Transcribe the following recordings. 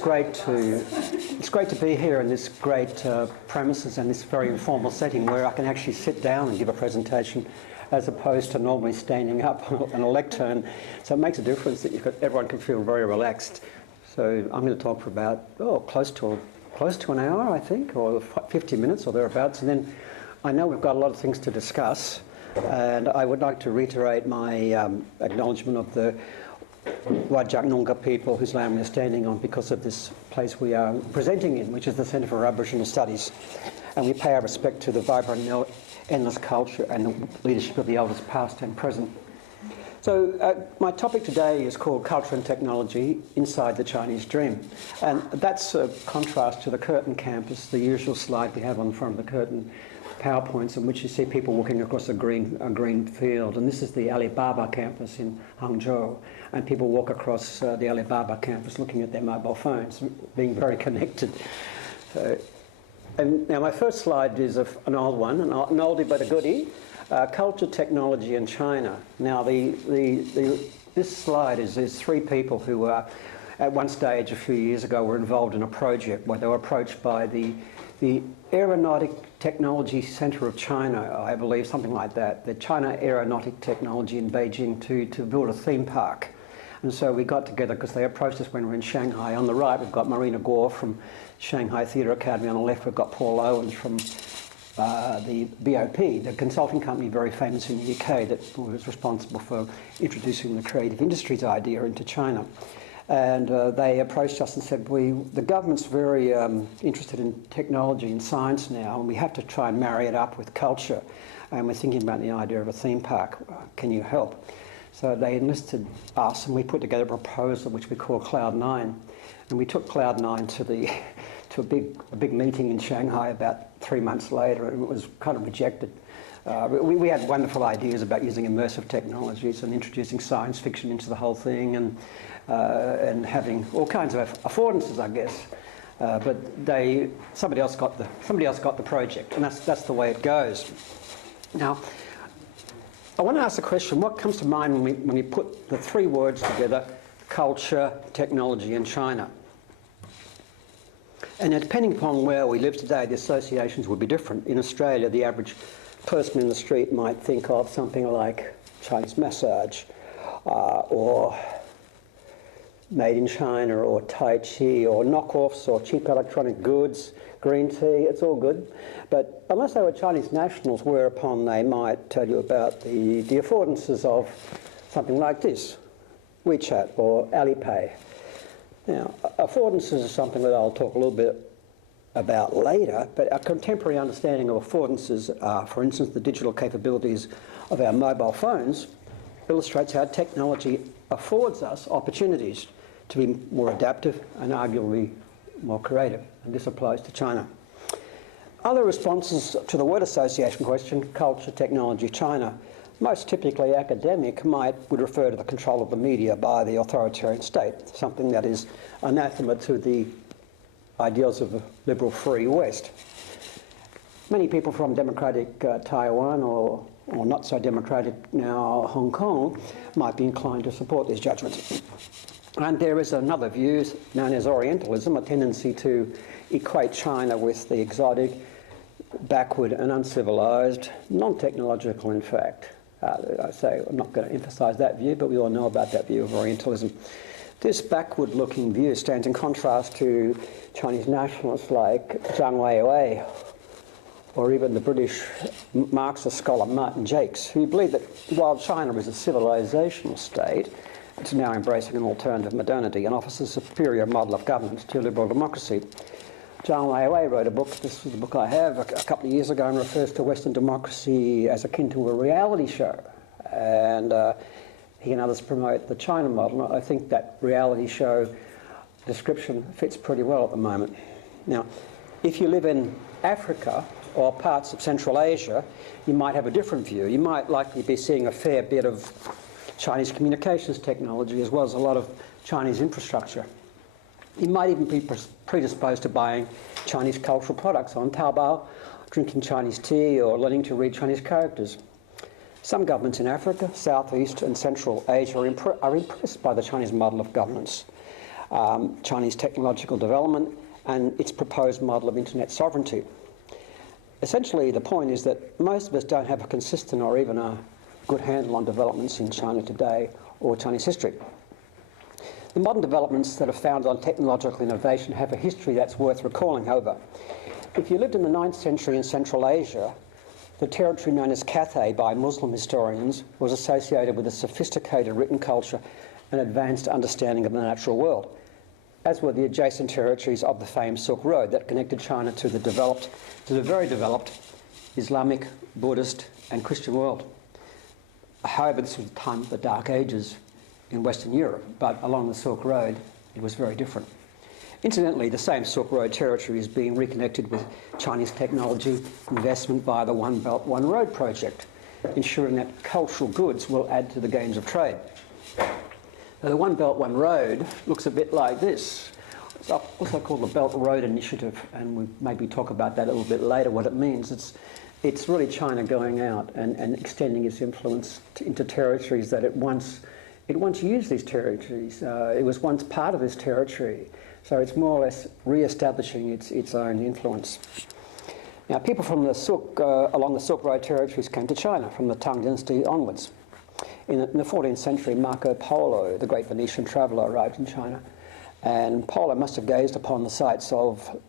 great to be here in this great premises and this very informal setting where I can actually sit down and give a presentation as opposed to normally standing up on a lectern. So it makes a difference that everyone can feel very relaxed. So I'm going to talk for about close to an hour, I think, or 50 minutes or thereabouts. And then I know we've got a lot of things to discuss, and I would like to reiterate my acknowledgement of the Whadjuk Noongar people whose land we're standing on because of this place we are presenting in, which is the Centre for Aboriginal Studies. And we pay our respect to the vibrant and endless culture and the leadership of the elders past and present. So my topic today is called Culture and Technology Inside the Chinese Dream. And that's a contrast to the Curtin campus, the usual slide we have on the front of the Curtin PowerPoints, in which you see people walking across a green field. And this is the Alibaba campus in Hangzhou. And people walk across the Alibaba campus looking at their mobile phones, being very connected. And now my first slide is an old one, an oldie but a goodie. Culture, technology, and China. Now, this slide is three people who were, at one stage a few years ago, were involved in a project where they were approached by the Aeronautic Technology Centre of China, I believe, something like that, the China Aeronautic Technology in Beijing to build a theme park. And so we got together because they approached us when we were in Shanghai. On the right, we've got Marina Gore from Shanghai Theatre Academy. On the left, we've got Paul Owens from the BOP, the consulting company very famous in the UK that was responsible for introducing the creative industries idea into China. And they approached us and said, the government's very interested in technology and science now, and we have to try and marry it up with culture. And we're thinking about the idea of a theme park. Can you help? So they enlisted us, and we put together a proposal which we call Cloud9. And we took Cloud9 to a big meeting in Shanghai about 3 months later, and it was kind of rejected. We had wonderful ideas about using immersive technologies and introducing science fiction into the whole thing, and having all kinds of affordances, I guess. But somebody else got the project, and that's the way it goes. Now, I want to ask the question: what comes to mind when we put the three words together: culture, technology, and China? And depending upon where we live today, the associations would be different. In Australia, the average person in the street might think of something like Chinese massage, or made in China, or Tai Chi, or knockoffs, or cheap electronic goods, green tea. It's all good. But unless they were Chinese nationals, whereupon they might tell you about the affordances of something like this, WeChat or Alipay. Now, affordances is something that I'll talk a little bit about later, but our contemporary understanding of affordances, for instance, the digital capabilities of our mobile phones, illustrates how technology affords us opportunities to be more adaptive and arguably more creative, and this applies to China. Other responses to the word association question, culture, technology, China, most typically academic, would refer to the control of the media by the authoritarian state, something that is anathema to the ideals of a liberal free West. Many people from democratic Taiwan or not so democratic now Hong Kong might be inclined to support these judgments. And there is another view known as Orientalism, a tendency to equate China with the exotic, backward and uncivilized, non-technological in fact. I say I'm not going to emphasise that view, but we all know about that view of Orientalism. This backward-looking view stands in contrast to Chinese nationalists like Zhang Weiwei, or even the British Marxist scholar Martin Jakes, who believe that while China is a civilizational state, it's now embracing an alternative modernity and offers a superior model of governance to liberal democracy. Zhang Weiwei wrote a book, this is the book I have, a couple of years ago, and refers to Western democracy as akin to a reality show. And he and others promote the China model. I think that reality show description fits pretty well at the moment. Now, if you live in Africa or parts of Central Asia, you might have a different view. You might likely be seeing a fair bit of Chinese communications technology as well as a lot of Chinese infrastructure. You might even be predisposed to buying Chinese cultural products on Taobao, drinking Chinese tea or learning to read Chinese characters. Some governments in Africa, Southeast and Central Asia are impressed by the Chinese model of governance. Chinese technological development, and its proposed model of internet sovereignty. Essentially, the point is that most of us don't have a consistent or even a good handle on developments in China today or Chinese history. The modern developments that are founded on technological innovation have a history that's worth recalling, however. If you lived in the 9th century in Central Asia, the territory known as Cathay by Muslim historians was associated with a sophisticated written culture and advanced understanding of the natural world, as were the adjacent territories of the famed Silk Road that connected China to the very developed Islamic, Buddhist and Christian world. However, this was the time of the Dark Ages in Western Europe, but along the Silk Road it was very different. Incidentally, the same Silk Road territory is being reconnected with Chinese technology investment via the One Belt, One Road project, ensuring that cultural goods will add to the gains of trade. Now, the One Belt, One Road looks a bit like this. It's also called the Belt Road Initiative, and we'll maybe talk about that a little bit later, what it means. It's really China going out and extending its influence into territories that it once used these territories. It was once part of this territory. So it's more or less re-establishing its own influence. Now, people from the along the Silk Road territories came to China from the Tang Dynasty onwards. In the 14th century, Marco Polo, the great Venetian traveller, arrived in China. And Polo must have gazed upon the sites of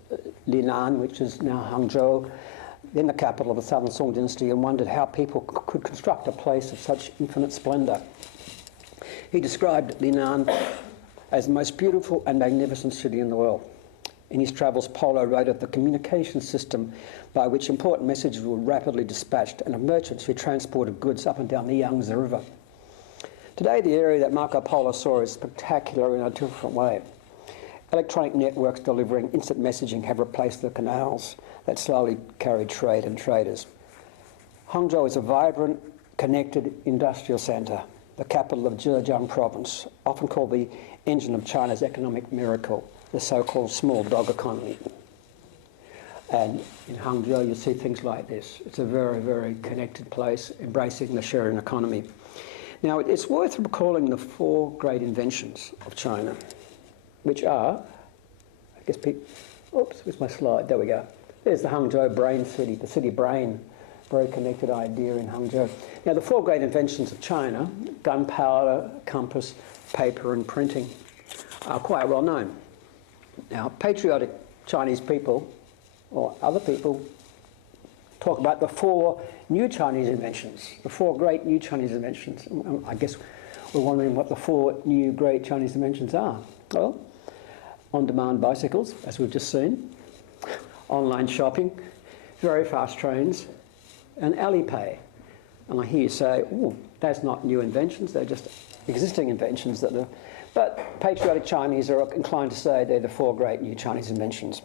Linan, which is now Hangzhou, then the capital of the Southern Song Dynasty, and wondered how people could construct a place of such infinite splendour. He described Linan as the most beautiful and magnificent city in the world. In his travels, Polo wrote of the communication system by which important messages were rapidly dispatched and of merchants who transported goods up and down the Yangtze River. Today, the area that Marco Polo saw is spectacular in a different way. Electronic networks delivering instant messaging have replaced the canals that slowly carried trade and traders. Hangzhou is a vibrant, connected industrial centre, the capital of Zhejiang province, often called the engine of China's economic miracle, the so-called small dog economy. And in Hangzhou, you see things like this. It's a very, very connected place, embracing the sharing economy. Now, it's worth recalling the 4 great inventions of China, which are, I guess, oops, where's my slide? There we go. There's the Hangzhou brain city, the city brain, very connected idea in Hangzhou. Now, the 4 great inventions of China, gunpowder, compass, paper and printing, are quite well known. Now, patriotic Chinese people, or other people, talk about the 4 new Chinese inventions, the 4 great new Chinese inventions. I guess we're wondering what the 4 new great Chinese inventions are. Well, on-demand bicycles, as we've just seen, online shopping, very fast trains, and Alipay. And I hear you say, oh, that's not new inventions, they're just existing inventions that are, but patriotic Chinese are inclined to say they're the 4 great new Chinese inventions.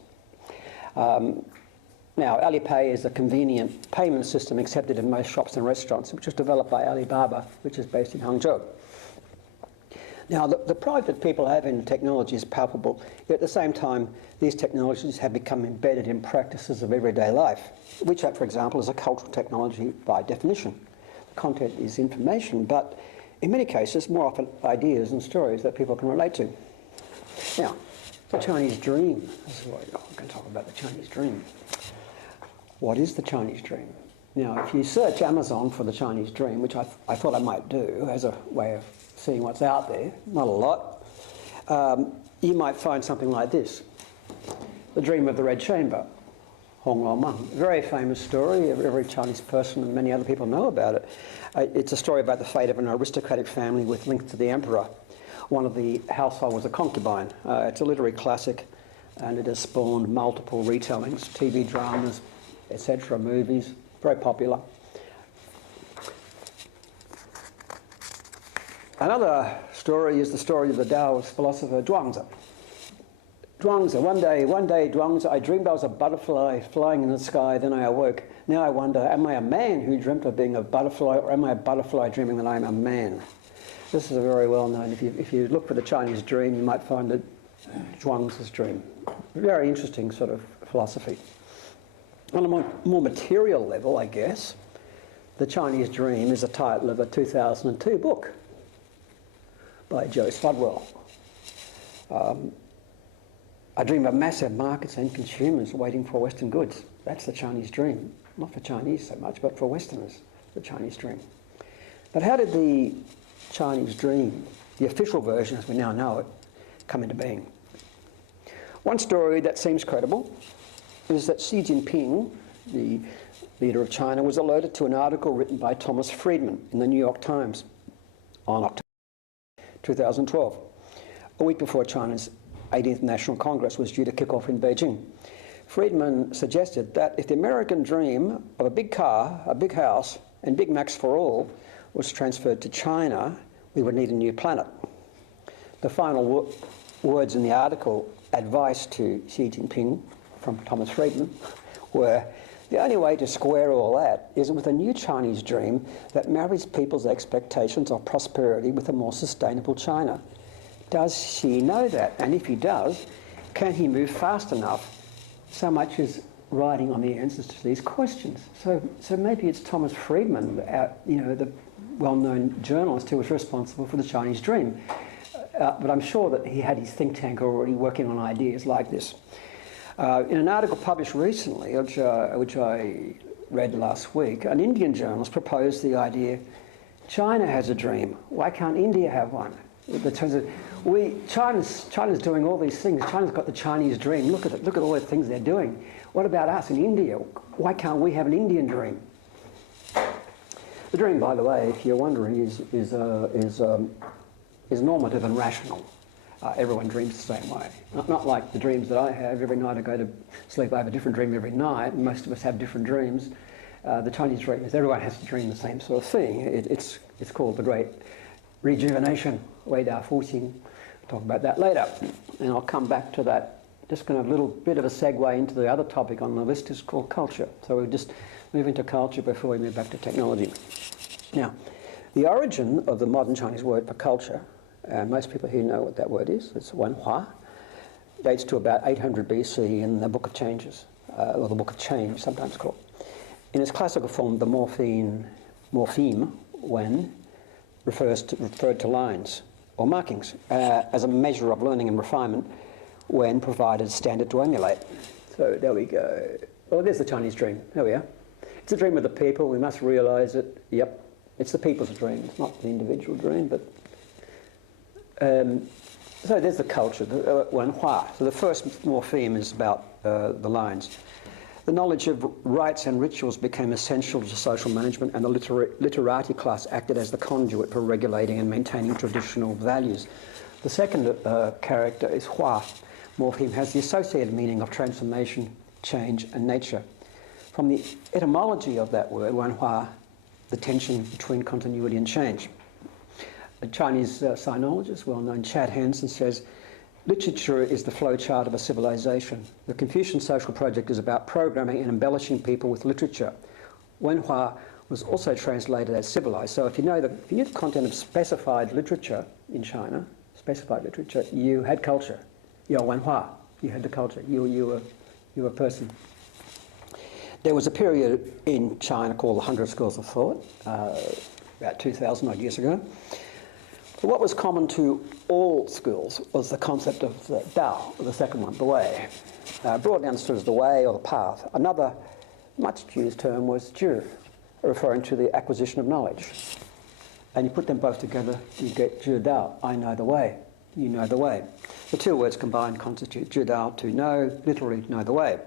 Now, Alipay is a convenient payment system accepted in most shops and restaurants, which was developed by Alibaba, which is based in Hangzhou. Now, the pride that people have in technology is palpable, yet at the same time, these technologies have become embedded in practices of everyday life. WeChat, for example, is a cultural technology by definition. The content is information, but in many cases, more often ideas and stories that people can relate to. Now, the Chinese dream. This is what I'm going to talk about, the Chinese dream. What is the Chinese dream? Now, if you search Amazon for the Chinese dream, which I thought I might do as a way of seeing what's out there, not a lot, you might find something like this. The Dream of the Red Chamber, Hong Lo Meng. Very famous story. Every Chinese person and many other people know about it. It's a story about the fate of an aristocratic family with links to the emperor. One of the household was a concubine. It's a literary classic, and it has spawned multiple retellings, TV dramas, etc., movies, very popular. Another story is the story of the Taoist philosopher Zhuangzi. Zhuangzi, one day, Zhuangzi, I dreamed I was a butterfly flying in the sky, then I awoke. Now I wonder, am I a man who dreamt of being a butterfly, or am I a butterfly dreaming that I'm a man? This is a very well known, if you look for the Chinese dream, you might find it Zhuangzi's dream. Very interesting sort of philosophy. On a more material level, I guess, the Chinese dream is the title of a 2002 book by Joe Sludwell. I dream of massive markets and consumers waiting for Western goods. That's the Chinese dream. Not for Chinese so much, but for Westerners, the Chinese dream. But how did the Chinese dream, the official version as we now know it, come into being? One story that seems credible is that Xi Jinping, the leader of China, was alerted to an article written by Thomas Friedman in the New York Times on October 2012, a week before China's 18th National Congress was due to kick off in Beijing. Friedman suggested that if the American dream of a big car, a big house, and Big Macs for all was transferred to China, we would need a new planet. The final words in the article, advice to Xi Jinping from Thomas Friedman, were, the only way to square all that is with a new Chinese dream that marries people's expectations of prosperity with a more sustainable China. Does Xi know that? And if he does, can he move fast enough so much as writing on the answers to these questions? So maybe it's Thomas Friedman, the well-known journalist who was responsible for the Chinese dream. But I'm sure that he had his think tank already working on ideas like this. In an article published recently, which I read last week, an Indian journalist proposed the idea, China has a dream, why can't India have one? In terms of, China's doing all these things. China's got the Chinese dream. Look at it. Look at all the things they're doing. What about us in India? Why can't we have an Indian dream? The dream, by the way, if you're wondering, is normative and rational. Everyone dreams the same way. Not like the dreams that I have. Every night I go to sleep, I have a different dream every night. Most of us have different dreams. The Chinese dream is everyone has to dream the same sort of thing. It's called the great rejuvenation. Wei Da Fuxing. Talk about that later, and I'll come back to that. Just going to a little bit of a segue into the other topic on the list is called culture. So we'll just move into culture before we move back to technology. Now, the origin of the modern Chinese word for culture, most people here know what that word is. It's Wenhua. Dates to about 800 BC in the Book of Changes, or the Book of Change, sometimes called. In its classical form, the morpheme wen referred to lines or markings as a measure of learning and refinement when provided standard to emulate. So there we go. Oh, there's the Chinese dream. There we are. It's a dream of the people. We must realise it. Yep, it's the people's dream. It's not the individual dream, but... so there's the culture, the Wenhua. So the first morpheme is about the lines. The knowledge of rites and rituals became essential to social management, and the literati class acted as the conduit for regulating and maintaining traditional values. The second character is Hua. Morpheme has the associated meaning of transformation, change, and nature. From the etymology of that word, Wenhua, the tension between continuity and change. A Chinese sinologist, well-known Chad Hansen, says, literature is the flowchart of a civilization. The Confucian social project is about programming and embellishing people with literature. Wenhua was also translated as civilized. So if you know the content of specified literature in China, specified literature, you had culture. You're Wenhua. You had the culture. You were a person. There was a period in China called the 100 Schools of Thought, about 2,000 odd years ago. But what was common to all schools was the concept of the Dao, the second one, the way. Broadly understood as the way or the path. Another much used term was Zhi, referring to the acquisition of knowledge. And you put them both together, you get Zhi Dao, I know the way, you know the way. The two words combined constitute Zhi Dao, to know, literally know the way.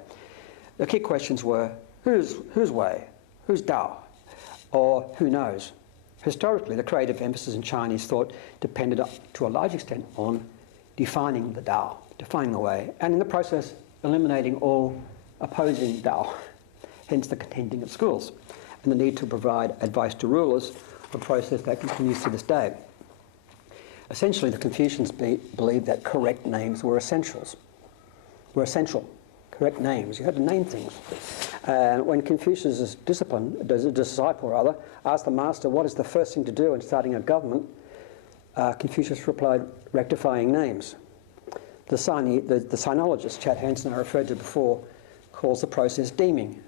The key questions were, whose way, whose Dao, or who knows? Historically, the creative emphasis in Chinese thought depended to a large extent on defining the Dao, defining the way, and in the process eliminating all opposing Dao, hence the contending of schools, and the need to provide advice to rulers, a process that continues to this day. Essentially, the Confucians believed that correct names were essential. Correct names. You had to name things. When Confucius' disciple asked the master, what is the first thing to do in starting a government, Confucius replied, rectifying names. The sinologist, Chad Hansen, I referred to before, calls the process deeming.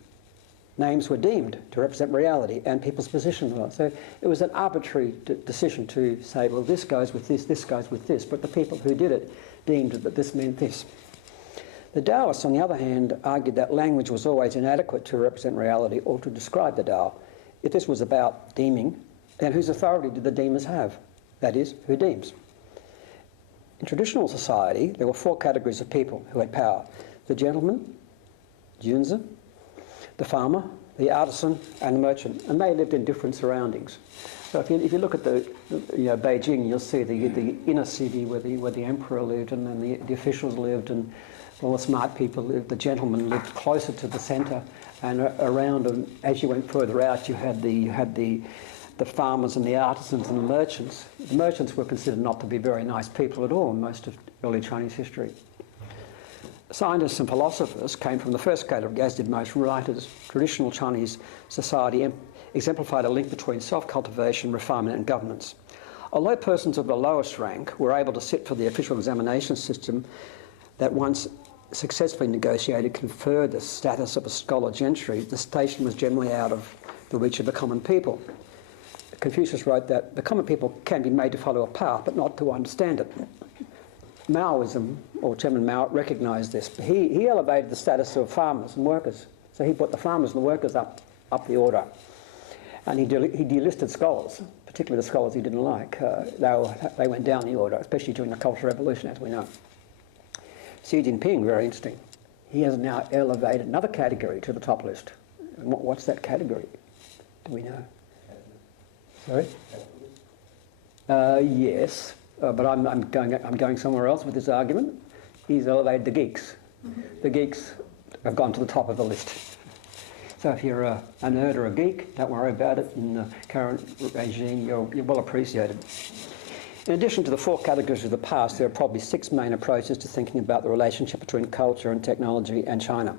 Names were deemed to represent reality and people's position. So it was an arbitrary decision to say, well, this goes with this goes with this. But the people who did it deemed that this meant this. The Taoists, on the other hand, argued that language was always inadequate to represent reality or to describe the Tao. If this was about deeming, then whose authority did the deemers have? That is, who deems? In traditional society, there were 4 categories of people who had power: the gentleman, junzi, the farmer, the artisan, and the merchant, and they lived in different surroundings. So if you look at Beijing, you'll see the inner city where the emperor lived, and then the officials lived, and all the smart people lived. The gentlemen lived closer to the centre, and around, and as you went further out, you had the farmers and the artisans and the merchants. The merchants were considered not to be very nice people at all in most of early Chinese history. Scientists and philosophers came from the first category, as did most writers. Traditional Chinese society exemplified a link between self-cultivation, refinement and governance. Although persons of the lowest rank were able to sit for the official examination system that once successfully negotiated conferred the status of a scholar gentry, the station was generally out of the reach of the common people. Confucius wrote that the common people can be made to follow a path, but not to understand it. Maoism, or Chairman Mao, recognised this. He elevated the status of farmers and workers. So he put the farmers and the workers up the order. And he delisted scholars, particularly the scholars he didn't like. They went down the order, especially during the Cultural Revolution, as we know. Xi Jinping, very interesting. He has now elevated another category to the top list. And what's that category? Do we know? Sorry? Yes, but I'm going somewhere else with this argument. He's elevated the geeks. The geeks have gone to the top of the list. So if you're a nerd or a geek, don't worry about it. In the current regime, you're well appreciated. In addition to the 4 categories of the past, there are probably 6 main approaches to thinking about the relationship between culture and technology and China.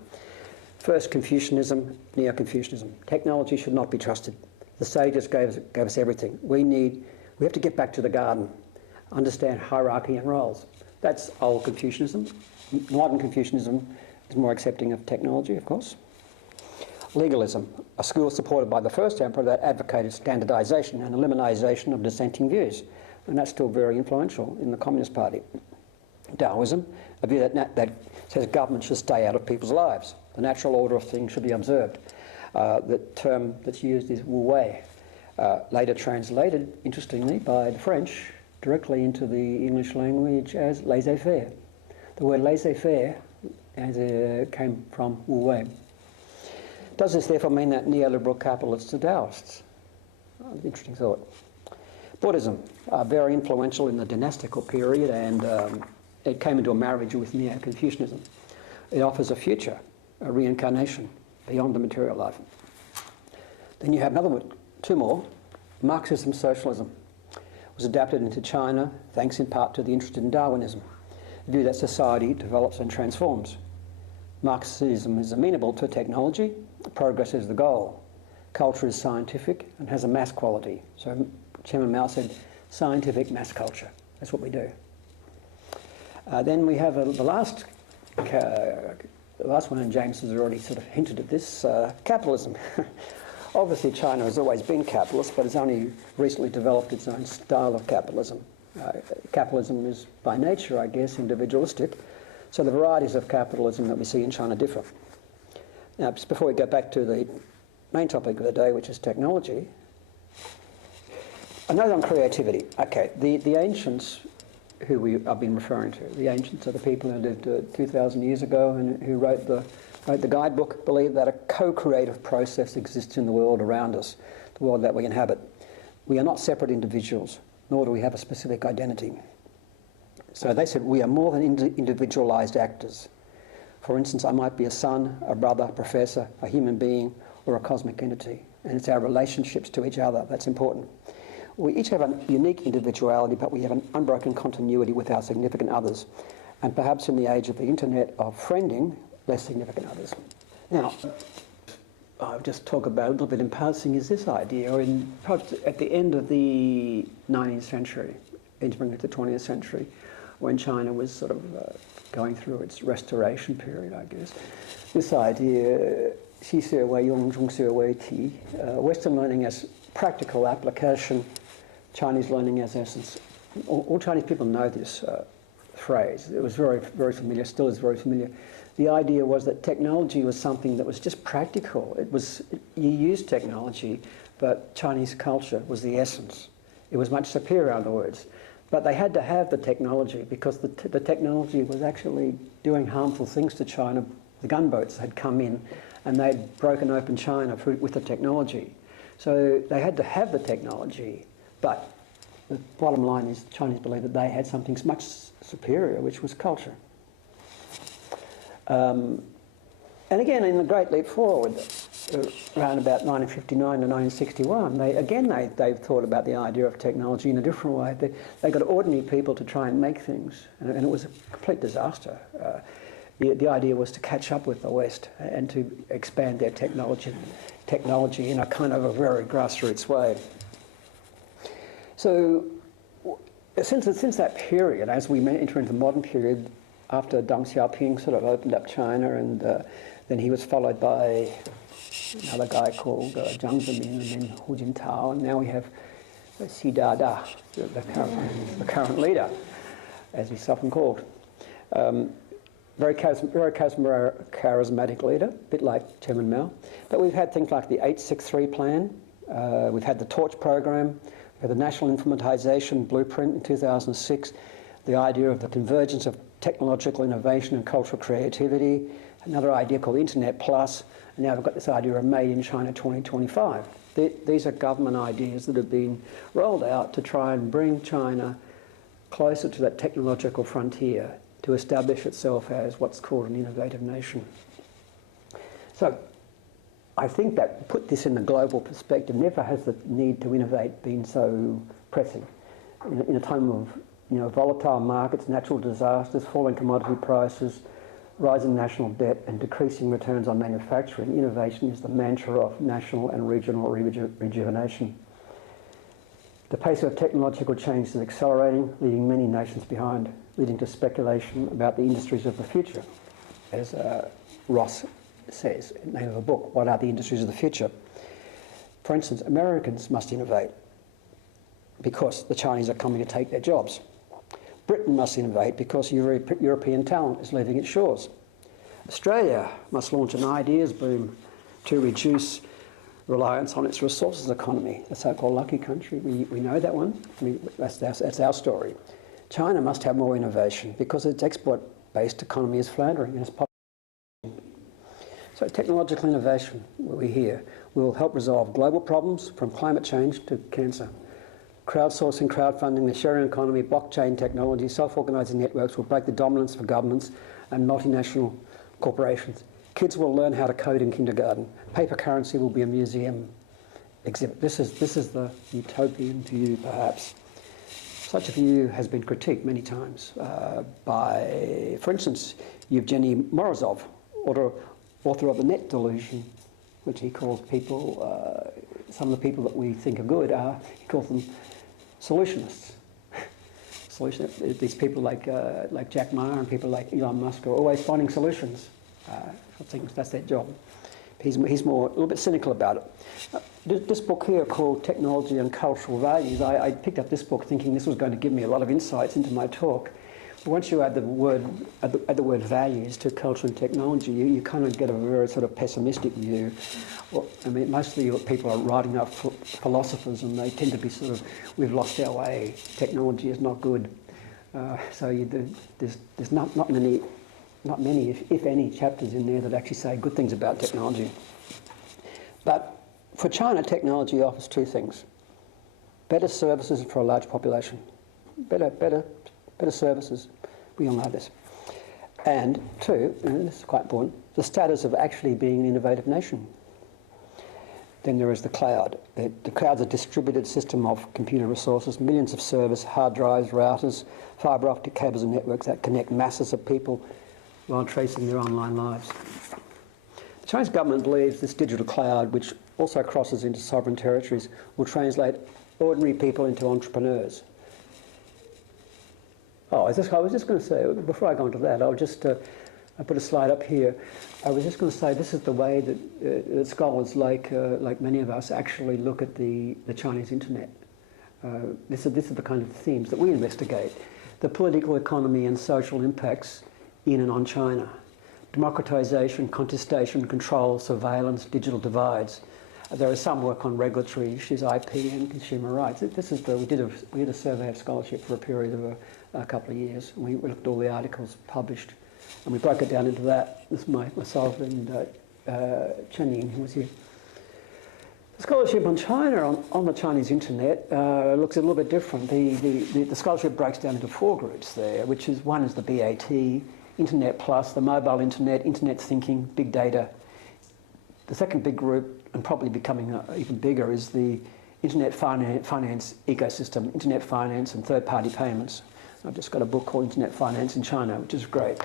First, Confucianism, Neo-Confucianism. Technology should not be trusted. The sages gave us everything. We have to get back to the garden, understand hierarchy and roles. That's old Confucianism. Modern Confucianism is more accepting of technology, of course. Legalism, a school supported by the first emperor that advocated standardization and elimination of dissenting views. And that's still very influential in the Communist Party. Taoism, a view that says government should stay out of people's lives. The natural order of things should be observed. The term that's used is wu wei, later translated, interestingly, by the French directly into the English language as laissez-faire. The word laissez-faire came from wu wei. Does this therefore mean that neoliberal capitalists are Taoists? Interesting thought. Buddhism, very influential in the dynastical period, and it came into a marriage with Neo-Confucianism. It offers a future, a reincarnation beyond the material life. Then you have another one, 2 more. Marxism, socialism was adapted into China thanks in part to the interest in Darwinism, the view that society develops and transforms. Marxism is amenable to technology, progress is the goal. Culture is scientific and has a mass quality. So Chairman Mao said, scientific mass culture. That's what we do. Then we have the last one, and James has already sort of hinted at this, capitalism. Obviously China has always been capitalist, but it's only recently developed its own style of capitalism. Capitalism is by nature, I guess, individualistic. So the varieties of capitalism that we see in China differ. Now, just before we go back to the main topic of the day, which is technology, a note on creativity. Okay, the ancients who I've been referring to, the ancients are the people who lived 2,000 years ago and who wrote the guidebook, believe that a co-creative process exists in the world around us, the world that we inhabit. We are not separate individuals, nor do we have a specific identity. So they said we are more than individualized actors. For instance, I might be a son, a brother, a professor, a human being, or a cosmic entity. And it's our relationships to each other that's important. We each have a unique individuality, but we have an unbroken continuity with our significant others. And perhaps in the age of the internet of friending, less significant others. Now, I'll just talk about a little bit in passing is this idea, at the end of the 19th century, entering into the 20th century, when China was sort of going through its restoration period, I guess. This idea, Western learning as practical application, Chinese learning as essence. All Chinese people know this phrase. It was very, very familiar, still is very familiar. The idea was that technology was something that was just practical. You used technology, but Chinese culture was the essence. It was much superior, in other words. But they had to have the technology because the technology was actually doing harmful things to China. The gunboats had come in and they'd broken open China with the technology. So they had to have the technology, but the bottom line is the Chinese believed that they had something much superior, which was culture. And again, in the Great Leap Forward, around about 1959 to 1961, they thought about the idea of technology in a different way. They got ordinary people to try and make things, and it was a complete disaster. The idea was to catch up with the West and to expand their technology in a kind of a very grassroots way. So since that period, as we enter into the modern period, after Deng Xiaoping sort of opened up China, and then he was followed by another guy called Jiang Zemin, and then Hu Jintao, and now we have Xi Dada, the current leader, as he's often called. Very charismatic leader, a bit like Chairman Mao. But we've had things like the 863 plan, we've had the Torch program, we had the National Informatization Blueprint in 2006, the idea of the convergence of technological innovation and cultural creativity, another idea called Internet Plus, and now we've got this idea of Made in China 2025. These are government ideas that have been rolled out to try and bring China closer to that technological frontier, to establish itself as what's called an innovative nation. So I think that put this in the global perspective, never has the need to innovate been so pressing. In a time of volatile markets, natural disasters, falling commodity prices, rising national debt and decreasing returns on manufacturing, innovation is the mantra of national and regional rejuvenation. The pace of technological change is accelerating, leaving many nations behind, leading to speculation about the industries of the future. As Ross says in the name of a book, what are the industries of the future? For instance, Americans must innovate because the Chinese are coming to take their jobs. Britain must innovate because European talent is leaving its shores. Australia must launch an ideas boom to reduce reliance on its resources economy, the so-called lucky country. We know that one. That's our story. China must have more innovation because its export-based economy is floundering and its population. So technological innovation, we hear, will help resolve global problems from climate change to cancer. Crowdsourcing, crowdfunding, the sharing economy, blockchain technology, self-organising networks will break the dominance for governments and multinational corporations. Kids will learn how to code in kindergarten. Paper currency will be a museum exhibit. This is the utopian view, perhaps. Such a view has been critiqued many times by, for instance, Yevgeny Morozov, author of The Net Delusion, which he calls people, some of the people that we think are good, he calls them solutionists. These people like Jack Ma and people like Elon Musk are always finding solutions for things. That's their job. He's more a little bit cynical about it. This book here called Technology and Cultural Values, I picked up this book thinking this was going to give me a lot of insights into my talk. But once you add the word values to culture and technology, you kind of get a very sort of pessimistic view. Well, I mean, mostly people are writing up philosophers, and they tend to be sort of, we've lost our way. Technology is not good. So there's not many, if any, chapters in there that actually say good things about technology. But for China, technology offers two things: better services for a large population, better services. We all know this. And two, and this is quite important, the status of actually being an innovative nation. Then there is the cloud. The cloud's a distributed system of computer resources, millions of servers, hard drives, routers, fibre optic cables and networks that connect masses of people while tracing their online lives. The Chinese government believes this digital cloud, which also crosses into sovereign territories, will translate ordinary people into entrepreneurs. Oh, I was just going to say, before I go into that, I put a slide up here. I was just going to say this is the way that scholars like many of us actually look at the Chinese internet. This is the kind of themes that we investigate. the political, economy and social impacts in and on China. Democratization, contestation, control, surveillance, digital divides. There is some work on regulatory issues, IP and consumer rights. This is we did a survey of scholarship for a period of a couple of years. We looked at all the articles published, and we broke it down into that. This is myself and Chen, who was here. The scholarship on China, on the Chinese internet, looks a little bit different. The scholarship breaks down into 4 groups there, which is, one is the BAT, Internet Plus, the mobile internet, internet thinking, big data. The second big group, and probably becoming even bigger, is the internet finance ecosystem, internet finance and third-party payments. I've just got a book called Internet Finance in China, which is great.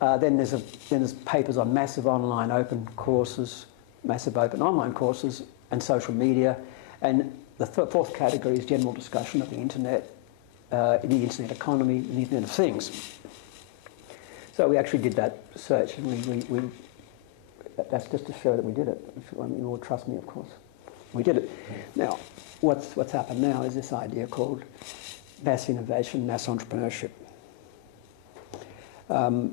Then there's papers on massive online open courses, massive open online courses, and social media. And the fourth category is general discussion of the internet, the internet economy, and the Internet of Things. So we actually did that search, and that's just to show that we did it. I mean, you all trust me, of course. We did it. Now, what's happened now is this idea called mass innovation, mass entrepreneurship. So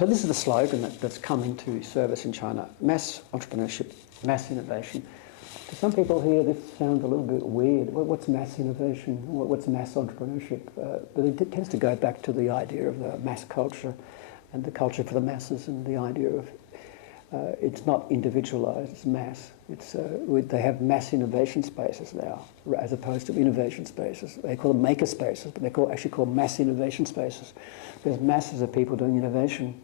this is the slogan that's come into service in China: mass entrepreneurship, mass innovation. To some people here, this sounds a little bit weird. What's mass innovation? What's mass entrepreneurship? But it tends to go back to the idea of the mass culture and the culture for the masses, and the idea of it's not individualized, it's mass. They have mass innovation spaces now, as opposed to innovation spaces. They call them maker spaces, but they're actually called mass innovation spaces. There's masses of people doing innovation.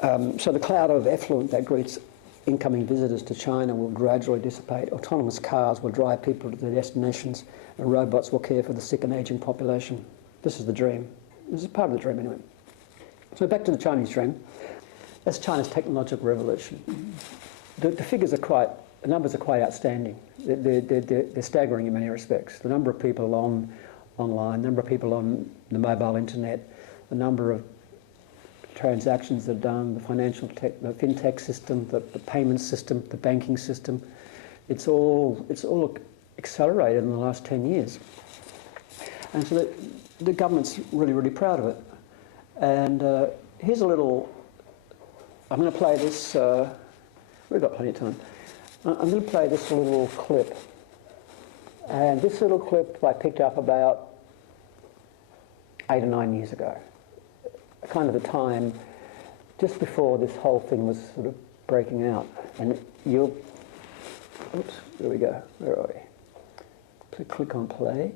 So the cloud of effluent that greets incoming visitors to China will gradually dissipate. Autonomous cars will drive people to their destinations, and robots will care for the sick and aging population. This is the dream. This is part of the dream, anyway. So back to the Chinese dream. That's China's technological revolution. The figures the numbers are quite outstanding. They're staggering in many respects. The number of people online, the number of people on the mobile internet, the number of transactions that are done, the financial tech, the fintech system, the payment system, the banking system. It's all accelerated in the last 10 years. And so the government's really, really proud of it. And here's a little. I'm going to play this. We've got plenty of time. I'm going to play this little clip. And this little clip I picked up about 8 or 9 years ago, kind of the time just before this whole thing was sort of breaking out. And oops, there we go. Where are we? Click on play.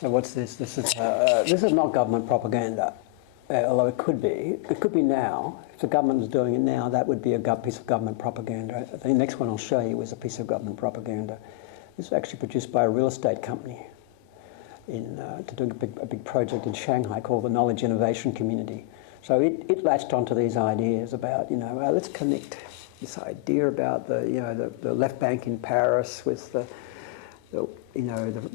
So what's this? This is not government propaganda, although it could be. It could be now. If the government was doing it now, that would be a piece of government propaganda. The next one I'll show you is a piece of government propaganda. This was actually produced by a real estate company to do a big project in Shanghai called the Knowledge Innovation Community. So it latched onto these ideas about, let's connect this idea about the left bank in Paris with the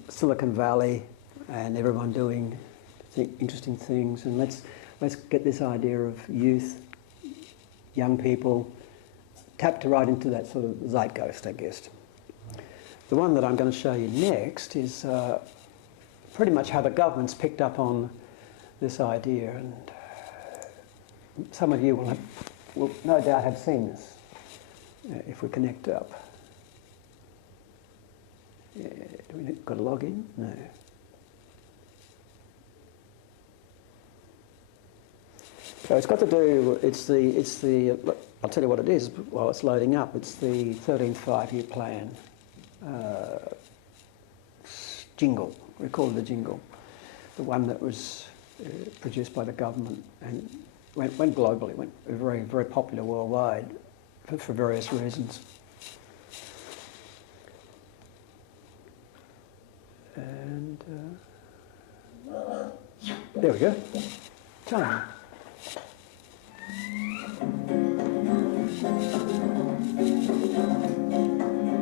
Silicon Valley and everyone doing interesting things, and let's get this idea of youth, young people, tapped right into that sort of zeitgeist, I guess. The one that I'm going to show you next is pretty much how the government's picked up on this idea, and some of you will no doubt have seen this if we connect up. Yeah, do we got to log in? No. So it's got to do. It's the. I'll tell you what it is while it's loading up. It's the 13th five-year plan. Jingle. We call it the jingle. The one that was produced by the government and went globally. Went very, very popular worldwide for various reasons. And there we go. China.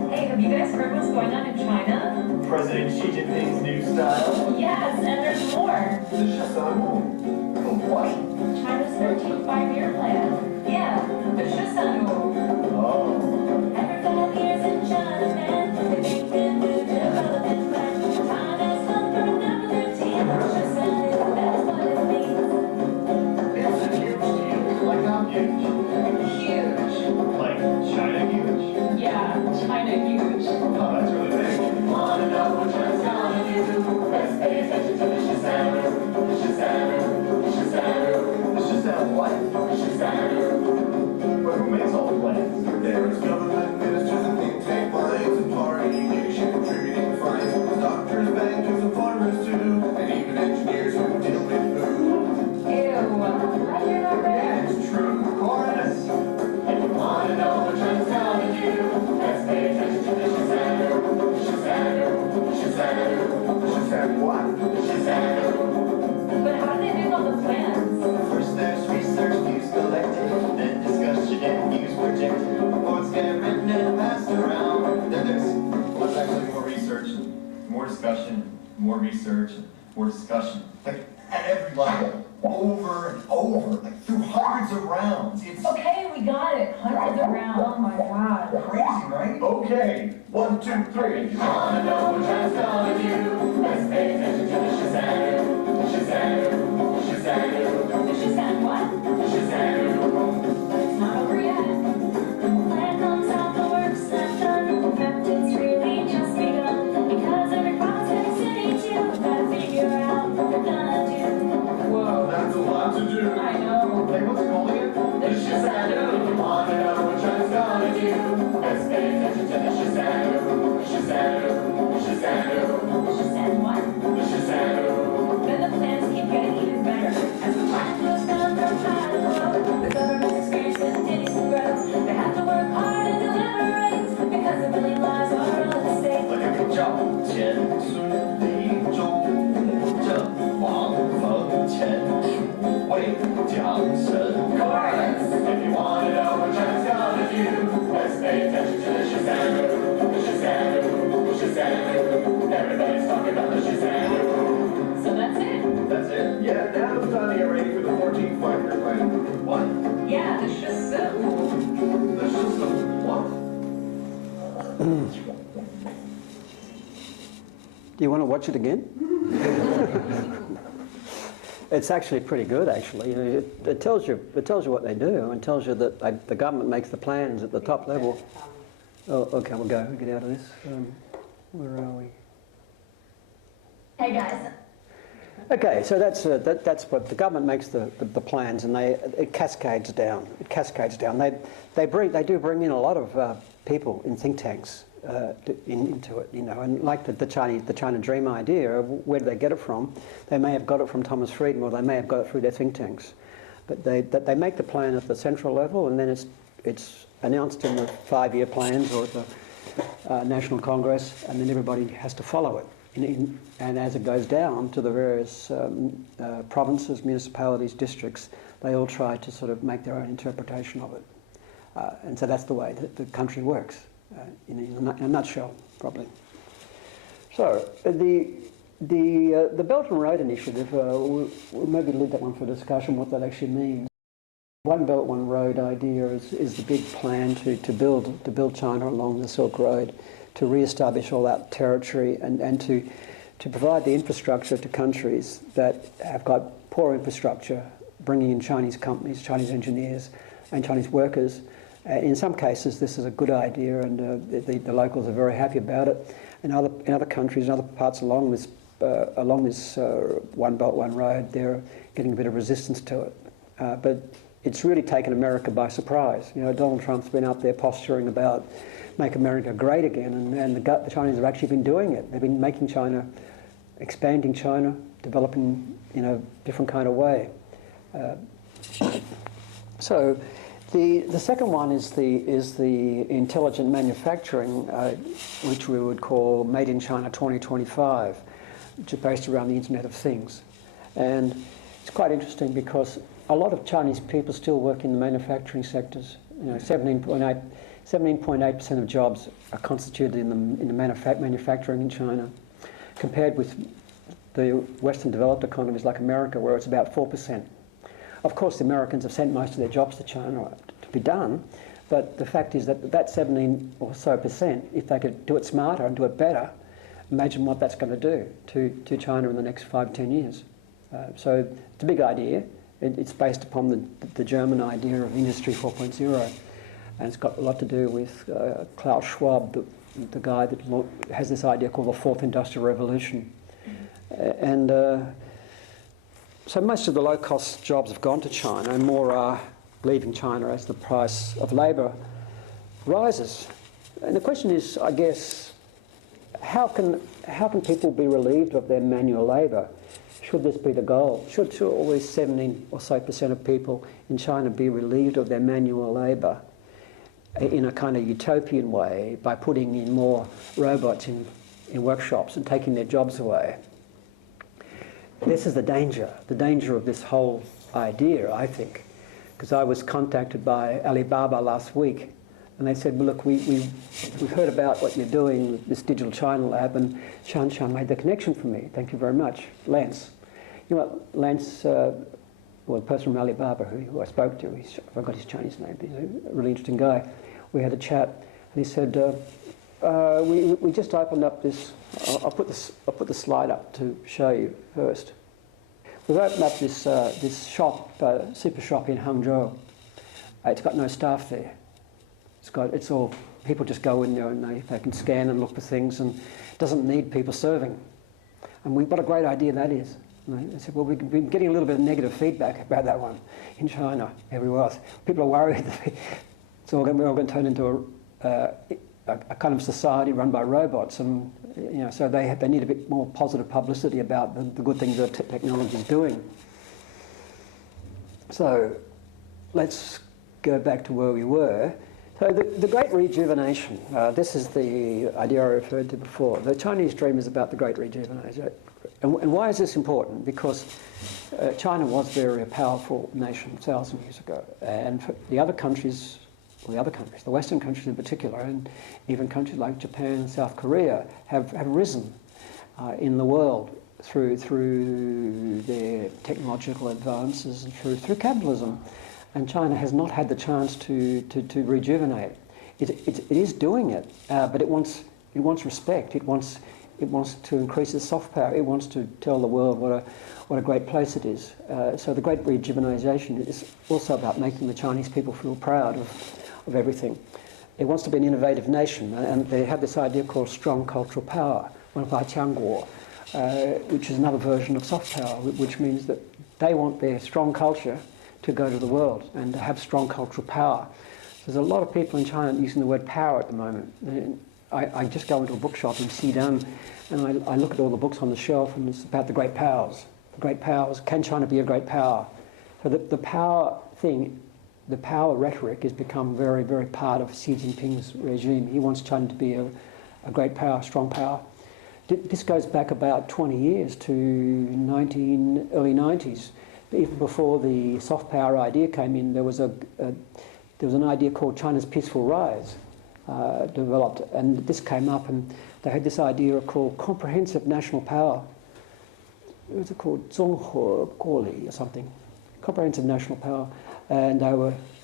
Hey, have you guys heard what's going on in China? President Xi Jinping's new style? Yes, and there's more. What? China's 13th five-year plan. Yeah, the Shisanu. Oh. Every 5 years in China, man, they make their new development plan. China's number 13, Shisanu, that's what it means. It's a huge deal. Like how huge? Huge. Like China huge? Yeah, China huge. Oh, that's really big. Wanna know what China's gonna do? Let's pay attention to the Shisanu. The Shisanu. The Shisanu. It's just that what? The Shisanu. But who makes all the plans? There's government ministers and think tank minds and party leadership contributing fines. Doctors, bankers, and farmers too, and even engineers who deal with food. Ew, I hear that right. Yeah, it's true. Chorus. If you wanna know what China's gonna do, let's pay attention to the Shisanu. The Shisanu. The Shisanu. It's just that what? The Shisanu. But how do they make all the plans? First there's research, news collected, then discussion and news projected. Reports get written and passed around. Then there's, well, it's actually more research, more discussion, more research, more discussion. Like at every level, over and over, like through hundreds of rounds. It's Okay, we got it. Hundreds of rounds. Oh my god. crazy, right? Okay, 1, 2, 3. Wanna know what China's gonna do? Let's pay attention to the Shisanu. The Shisanu. The Shisanu. The Shisanu what? The Shisanu. But it's not over yet. Plan comes out, the work's not done. In fact, it's really just begun. Because every province and city too gotta figure out what they're gonna do. Whoa. That's a lot to do. I know. Hey, what's it called again? The Shisanu. If you wanna know what China's gonna do, let's pay attention to the Shisanu. The Shisanu. The Shisanu. The Shisanu what? The Shisanu. Then the plans keep getting even better. As the plan goes down from high to low, the government's experience continues to grow. They have to work hard and deliberate, because a million lives are at stake. 赵钱孙李周吴郑王冯钱楚魏蒋沈 Chorus. If you wanna know what China's gonna do, Let's pay attention to the Shisanu. The Shisanu. The Shisanu. Everybody's talking about the Shisanu. So that's it. that's it. Yeah, now it's time to get ready for the 14th five-year plan. What? Yeah, the Shisanu. There's just some what? Do you want to watch it again? It's actually pretty good, actually. It tells you what they do, and tells you that the government makes the plans at the top level. Oh, okay, we'll go. We'll get out of this. Where are we? Hey guys. Okay, so that's what the government makes the plans, and it cascades down. It cascades down. They do bring in a lot of people in think tanks into it, and like the China Dream idea. Where did they get it from? They may have got it from Thomas Friedman, or they may have got it through their think tanks. But they make the plan at the central level, and then it's announced in the 5-year plans or at the National Congress, and then everybody has to follow it. And as it goes down to the various provinces, municipalities, districts, they all try to sort of make their own interpretation of it. And so that's the way that the country works, in a nutshell, probably. So the Belt and Road Initiative, we'll maybe leave that one for discussion, what that actually means. One Belt, One Road idea is the big plan to build China along the Silk Road, to re-establish all that territory and to provide the infrastructure to countries that have got poor infrastructure, bringing in Chinese companies, Chinese engineers and Chinese workers. In some cases this is a good idea, and the locals are very happy about it. In other countries, in other parts along this One Belt, One Road, they're getting a bit of resistance to it. But it's really taken America by surprise. You know, Donald Trump's been out there posturing about make America great again, and the Chinese have actually been doing it. They've been making China, expanding China, developing in a different kind of way. So the second one is the intelligent manufacturing, which we would call Made in China 2025, which is based around the Internet of Things. And it's quite interesting because a lot of Chinese people still work in the manufacturing sectors. You know, 17.8% of jobs are constituted in the manufacturing in China, compared with the Western developed economies like America, where it's about 4%. Of course, the Americans have sent most of their jobs to China to be done, but the fact is that 17 or so %, if they could do it smarter and do it better, imagine what that's going to do to China in the next 5-10 years. So it's a big idea. It's based upon the German idea of Industry 4.0, and it's got a lot to do with Klaus Schwab, the guy that has this idea called the Fourth Industrial Revolution. And so most of the low-cost jobs have gone to China, and more are leaving China as the price of labour rises. And the question is, I guess, how can people be relieved of their manual labour? Should this be the goal? Should always 17 or so % of people in China be relieved of their manual labour in a kind of utopian way by putting in more robots in workshops and taking their jobs away? This is the danger of this whole idea, I think, because I was contacted by Alibaba last week, and they said, well, look, we've heard about what you're doing with this Digital China Lab, and Shan made the connection for me. Thank you very much. Lance. You know what, Lance, well, the person from Alibaba who I spoke to, I forgot his Chinese name, he's a really interesting guy. We had a chat, and he said, we just opened up this, I'll put the slide up to show you first. We've opened up this shop, super shop in Hangzhou. It's got no staff there. It's all, people just go in there and they can scan and look for things, and it doesn't need people serving. And what a great idea that is. They said, well, we've been getting a little bit of negative feedback about that one in China, everywhere else. People are worried that we're all going to turn into a kind of society run by robots, and so they need a bit more positive publicity about the good things that technology is doing. So let's go back to where we were. So the Great Rejuvenation, this is the idea I referred to before. The Chinese dream is about the Great Rejuvenation. And why is this important? Because China was very a powerful nation 1,000 years ago, and the other countries, the Western countries in particular, and even countries like Japan and South Korea have risen in the world through their technological advances and through capitalism. And China has not had the chance to rejuvenate. It is doing it, but it wants respect. It wants to increase its soft power. It wants to tell the world what a great place it is. So the Great Rejuvenation is also about making the Chinese people feel proud of everything. It wants to be an innovative nation, and they have this idea called strong cultural power, which is another version of soft power, which means that they want their strong culture to go to the world and to have strong cultural power. There's a lot of people in China using the word power at the moment. I just go into a bookshop in Xidang and I look at all the books on the shelf, and it's about the great powers. The great powers. Can China be a great power? So the power thing, the power rhetoric has become very, very part of Xi Jinping's regime. He wants China to be a great power, strong power. This goes back about 20 years to early 90s. even before the soft power idea came in, there was an idea called China's peaceful rise developed, and this came up, and they had this idea called comprehensive national power. What was it called? 综合国力 or something. Comprehensive national power, and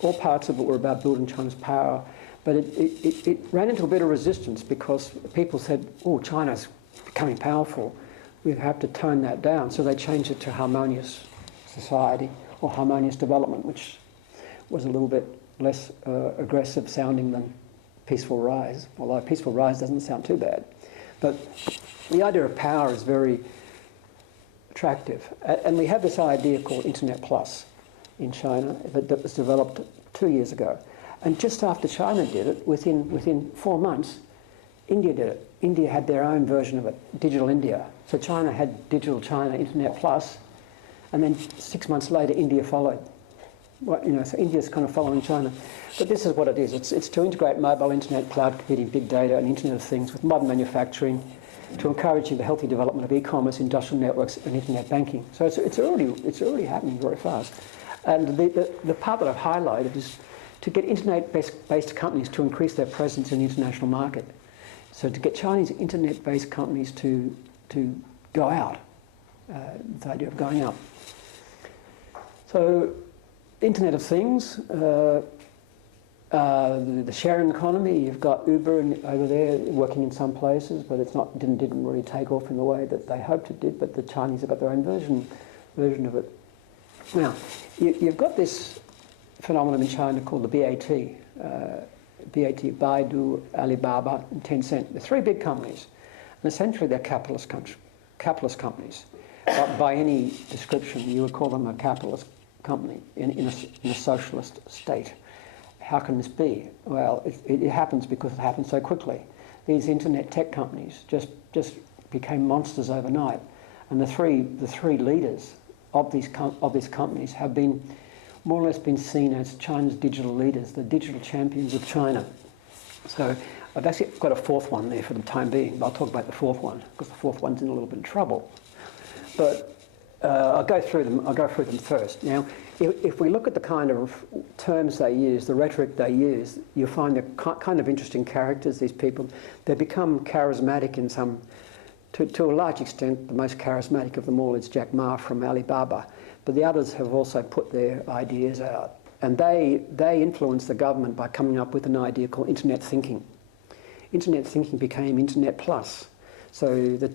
all parts of it were about building China's power, but it ran into a bit of resistance because people said, oh, China's becoming powerful, we have to tone that down, so they changed it to harmonious society or harmonious development, which was a little bit less aggressive sounding than peaceful rise, although peaceful rise doesn't sound too bad. But the idea of power is very attractive. And we have this idea called Internet Plus in China that was developed 2 years ago. And just after China did it, within 4 months, India did it. India had their own version of it, Digital India. So China had Digital China, Internet Plus, and then 6 months later, India followed. Well, so India's kind of following China. But this is what it is. It's to integrate mobile internet, cloud computing, big data, and Internet of Things with modern manufacturing, to encourage the healthy development of e-commerce, industrial networks, and internet banking. So it's already happening very fast. And the part that I've highlighted is to get internet-based companies to increase their presence in the international market. So to get Chinese internet-based companies to go out, the idea of going out. So Internet of Things, the sharing economy. You've got Uber over there working in some places, but didn't really take off in the way that they hoped it did. But the Chinese have got their own version of it. Now, you've got this phenomenon in China called the BAT, Baidu, Alibaba, and Tencent. They're three big companies, and essentially they're capitalist companies. By any description, you would call them a capitalist company in a socialist state. How can this be? Well, it happens because it happens so quickly. These internet tech companies just became monsters overnight, and the three leaders of these companies have been more or less been seen as China's digital leaders, the digital champions of China. So I've actually got a fourth one there for the time being, but I'll talk about the fourth one because the fourth one's in a little bit of trouble. But I'll go through them first. Now, if we look at the kind of terms they use, the rhetoric they use, you'll find they're kind of interesting characters, these people. They become charismatic in some, to a large extent, the most charismatic of them all is Jack Ma from Alibaba. But the others have also put their ideas out. And they influence the government by coming up with an idea called Internet thinking. Internet thinking became Internet Plus. So the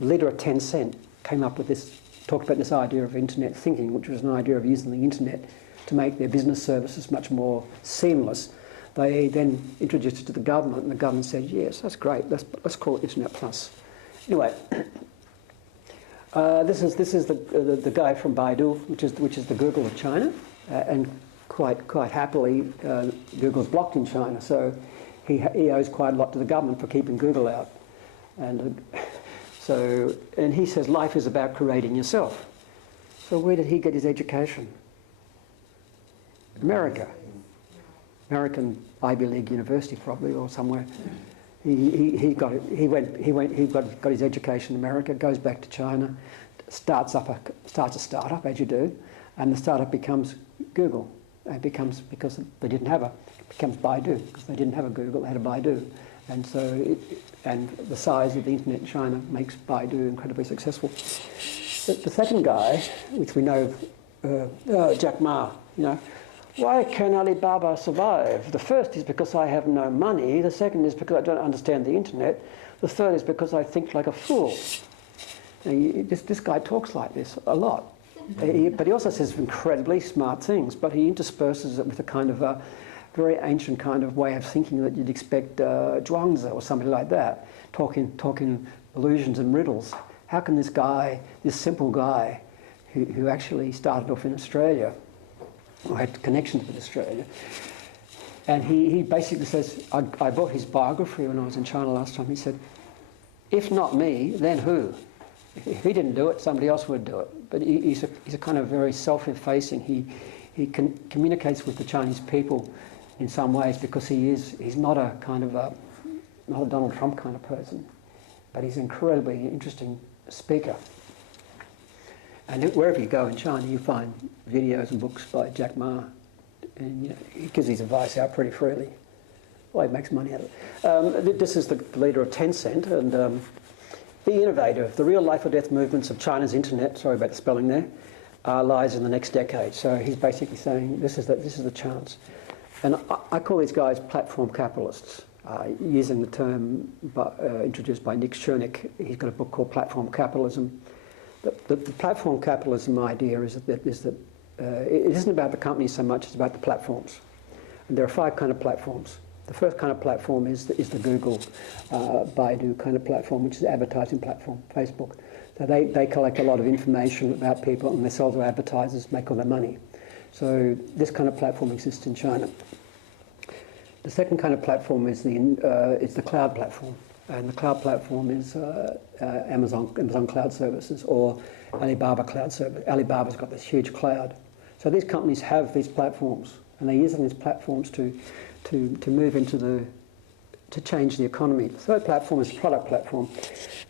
leader of Tencent came up with this, talked about this idea of Internet thinking, which was an idea of using the Internet to make their business services much more seamless. They then introduced it to the government, and the government said, yes, that's great, let's call it Internet Plus. Anyway, this is the guy from Baidu, which is the Google of China, and quite happily, Google's blocked in China, so he owes quite a lot to the government for keeping Google out, and he says life is about creating yourself. So where did he get his education? American Ivy League university probably, or somewhere. He got his education in America, goes back to China, starts a startup, as you do, and the startup becomes Google. It becomes, because they didn't have it becomes Baidu, because they didn't have a Google, they had a Baidu. And so, and the size of the internet in China makes Baidu incredibly successful. The second guy, which we know, Jack Ma, why can Alibaba survive? The first is because I have no money. The second is because I don't understand the internet. The third is because I think like a fool. Now, this guy talks like this a lot. But he also says incredibly smart things, but he intersperses it with a kind of a very ancient kind of way of thinking that you'd expect Zhuangzi or somebody like that, talking illusions and riddles. How can this guy, this simple guy, who actually started off in Australia, or had connections with Australia, and he basically says, I bought his biography when I was in China last time. He said, if not me, then who? If he didn't do it, somebody else would do it. But he's a kind of very self-effacing. He communicates with the Chinese people in some ways because he's not a kind of not a Donald Trump kind of person, but he's an incredibly interesting speaker. And wherever you go in China, you find videos and books by Jack Ma, and you know, he gives his advice out pretty freely. Well, he makes money out of it. This is the leader of Tencent, and be innovative. The real life or death movements of China's internet, sorry about the spelling there, lies in the next decade. So he's basically saying this is the chance. And I call these guys platform capitalists, using the term introduced by Nick Chernick. He's got a book called Platform Capitalism. The platform capitalism idea is that it isn't about the companies so much, it's about the platforms. And there are 5 kind of platforms. The first kind of platform is the Google, Baidu kind of platform, which is an advertising platform, Facebook. So they collect a lot of information about people and they sell to advertisers, make all their money. So this kind of platform exists in China. The second kind of platform is the cloud platform. And the cloud platform is Amazon Cloud Services or Alibaba Cloud Service. Alibaba's got this huge cloud. So these companies have these platforms, and they're using these platforms to move into to change the economy. The third platform is the product platform.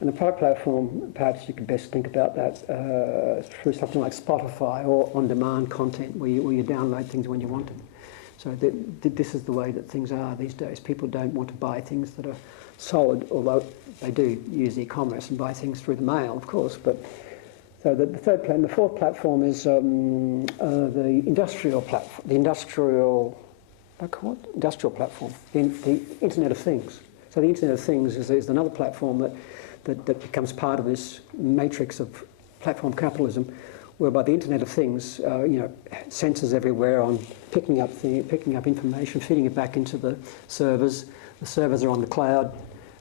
And the product platform, perhaps you could best think about that through something like Spotify or on-demand content where you download things when you want them. So this is the way that things are these days. People don't want to buy things that are solid, although they do use e-commerce and buy things through the mail, of course. But so the third plan, the fourth platform is the industrial platform, the industrial platform, the Internet of Things. So the Internet of Things is another platform that becomes part of this matrix of platform capitalism, whereby the Internet of Things, sensors everywhere on picking up information, feeding it back into the servers. The servers are on the cloud,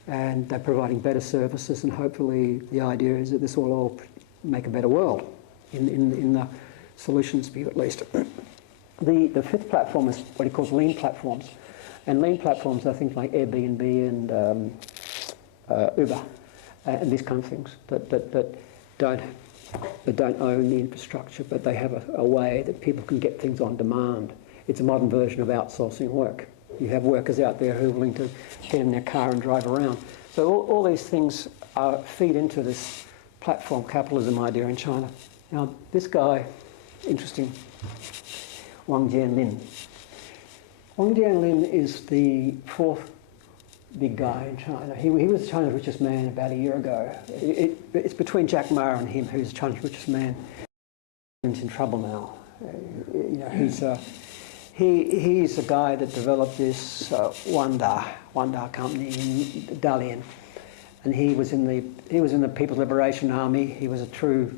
and they're providing better services. And hopefully, the idea is that this will all make a better world, in the solutions view at least. The fifth platform is what he calls lean platforms, and lean platforms are things like Airbnb and Uber, and these kind of things that don't own the infrastructure, but they have a way that people can get things on demand. It's a modern version of outsourcing work. You have workers out there who are willing to get in their car and drive around. So all these things feed into this platform capitalism idea in China. Now, this guy, interesting, Wang Jianlin. Wang Jianlin is the 4th big guy in China. He was China's richest man about a year ago. It's between Jack Ma and him, who's China's richest man. He's in trouble now. He's the guy that developed this Wanda company in Dalian, and he was in the People's Liberation Army. He was a true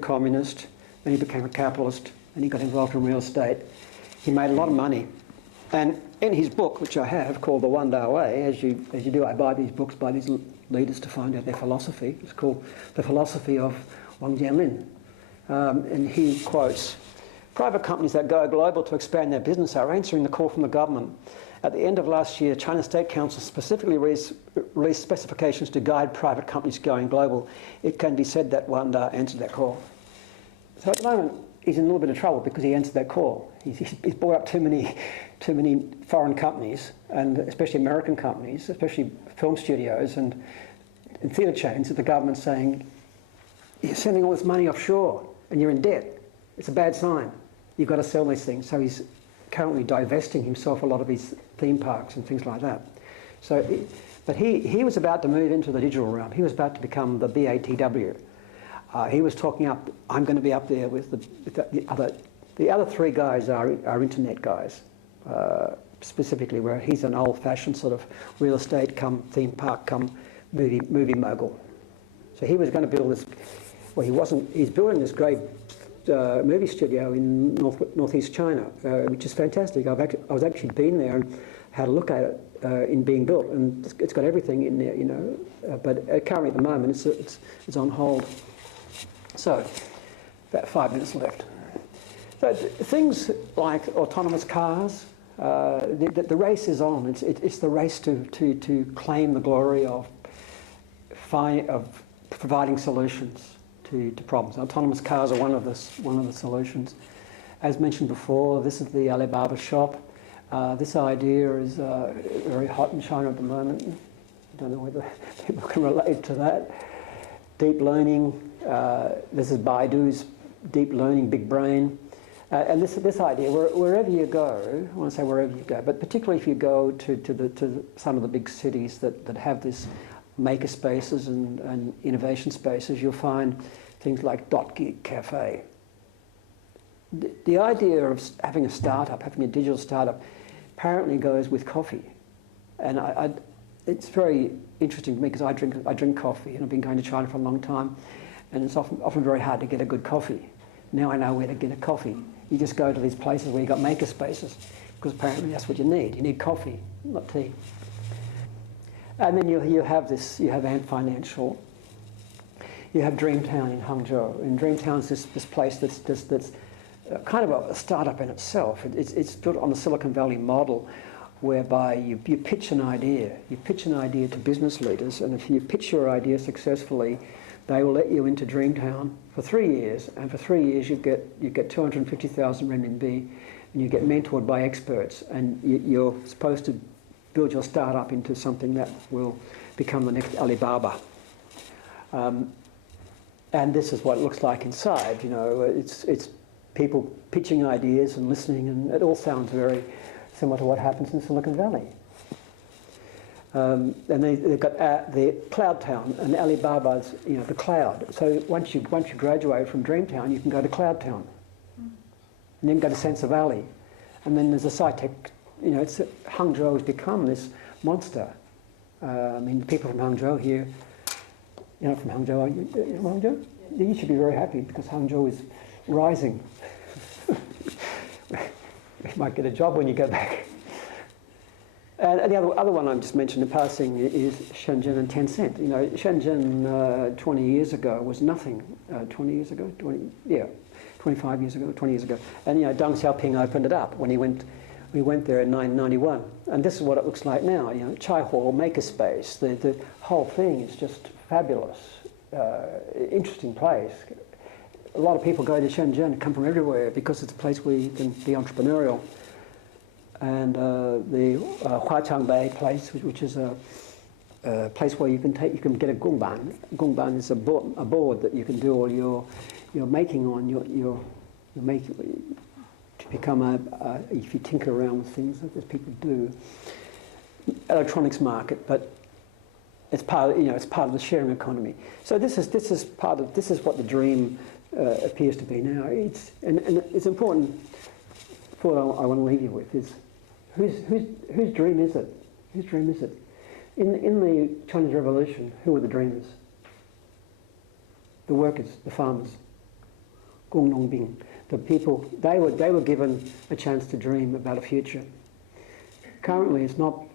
communist. Then he became a capitalist, and he got involved in real estate. He made a lot of money, and in his book, which I have, called The Wanda Way, as you do, I buy these books by these leaders to find out their philosophy. It's called The Philosophy of Wang Jianlin, and he quotes, "Private companies that go global to expand their business are answering the call from the government. At the end of last year, China State Council specifically released specifications to guide private companies going global. It can be said that Wanda answered that call." So at the moment, he's in a little bit of trouble because he answered that call. He's bought up too many foreign companies, and especially American companies, especially film studios and theatre chains, that the government's saying, "You're sending all this money offshore and you're in debt. It's a bad sign. You've got to sell these things." So he's currently divesting himself a lot of his theme parks and things like that. So, but he was about to move into the digital realm. He was about to become the BATW. He was talking up, I'm going to be up there with the other 3 guys are internet guys, specifically, where he's an old-fashioned sort of real estate come theme park come movie mogul. So he was going to build this, well, he wasn't, he's building this great movie studio in northeast China, which is fantastic. I was actually been there and had a look at it in being built, and it's got everything in there, but currently at the moment it's on hold. So, about 5 minutes left. So things like autonomous cars, the race is on. It's the race to claim the glory of providing solutions to problems. Autonomous cars are one of the solutions. As mentioned before, this is the Alibaba shop. This idea is very hot in China at the moment. I don't know whether people can relate to that. deep learning. This is Baidu's deep learning, big brain. And this idea, wherever you go, I want to say wherever you go, but particularly if you go to some of the big cities that have this maker spaces and innovation spaces, you'll find things like .geek Cafe. The idea of having a startup, having a digital startup, apparently goes with coffee. And it's very interesting to me because I drink coffee, and I've been going to China for a long time, and it's often very hard to get a good coffee. Now I know where to get a coffee. You just go to these places where you've got maker spaces, because apparently that's what you need. You need coffee, not tea. And then you have Ant Financial. You have Dreamtown in Hangzhou. And Dreamtown's this place that's kind of a startup in itself. It's built on the Silicon Valley model, whereby you pitch an idea. You pitch an idea to business leaders, and if you pitch your idea successfully, they will let you into Dreamtown for 3 years, and for 3 years you get 250,000 renminbi, and you get mentored by experts, and you're supposed to build your startup into something that will become the next Alibaba. And this is what it looks like inside. You know, it's people pitching ideas and listening, and it all sounds very similar to what happens in Silicon Valley. And they've got the Cloud Town, and Alibaba's, you know, the cloud. So once you graduate from Dreamtown, you can go to Cloud Town, and then go to Sensor Valley, and then there's a SciTech. You know, Hangzhou has become this monster. I mean, the people from Hangzhou here, you're not from Hangzhou, are you? You're from Hangzhou? Yeah. You should be very happy because Hangzhou is rising. You might get a job when you go back. And the other one I just mentioned in passing is Shenzhen and Tencent. You know, Shenzhen 20 years ago was nothing. 20 years ago? 25 years ago, 20 years ago. And, you know, Deng Xiaoping opened it up when we went there in 1991. And this is what it looks like now. You know, Chai Hall, Makerspace, the whole thing is just fabulous, interesting place. A lot of people go to Shenzhen, come from everywhere, because it's a place where you can be entrepreneurial. And the Huaqiangbei place, which is a place where you can get a gongban. Gongban is a board that you can do all your making on. Your making to become if you tinker around with things as people do. Electronics market, but it's part of the sharing economy. So this is what the dream appears to be now. And it's important. What I want to leave you with is whose dream is it? Whose dream is it? In the Chinese Revolution, who were the dreamers? The workers, the farmers, Gongnongbing, the people. They were given a chance to dream about a future. Currently, it's not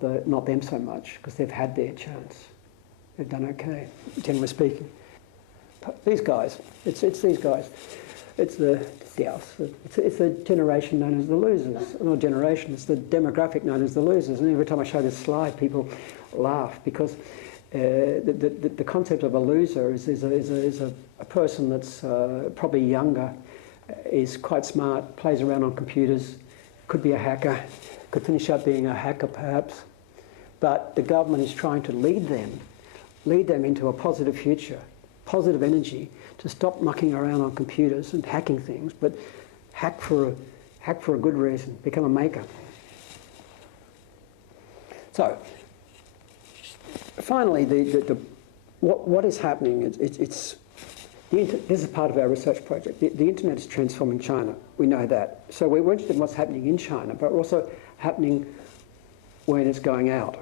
them so much, because they've had their chance. They've done okay, generally speaking. These guys, it's these guys. It's the generation known as the losers. Not generation, it's the demographic known as the losers. And every time I show this slide, people laugh, because the concept of a loser is a person that's probably younger, is quite smart, plays around on computers, could be a hacker, could finish up being a hacker perhaps, but the government is trying to lead them into a positive future, positive energy, to stop mucking around on computers and hacking things, but hack for a good reason, become a maker. So, finally, what is happening? This is part of our research project. The internet is transforming China. We know that. So we're interested in what's happening in China, but also happening when it's going out.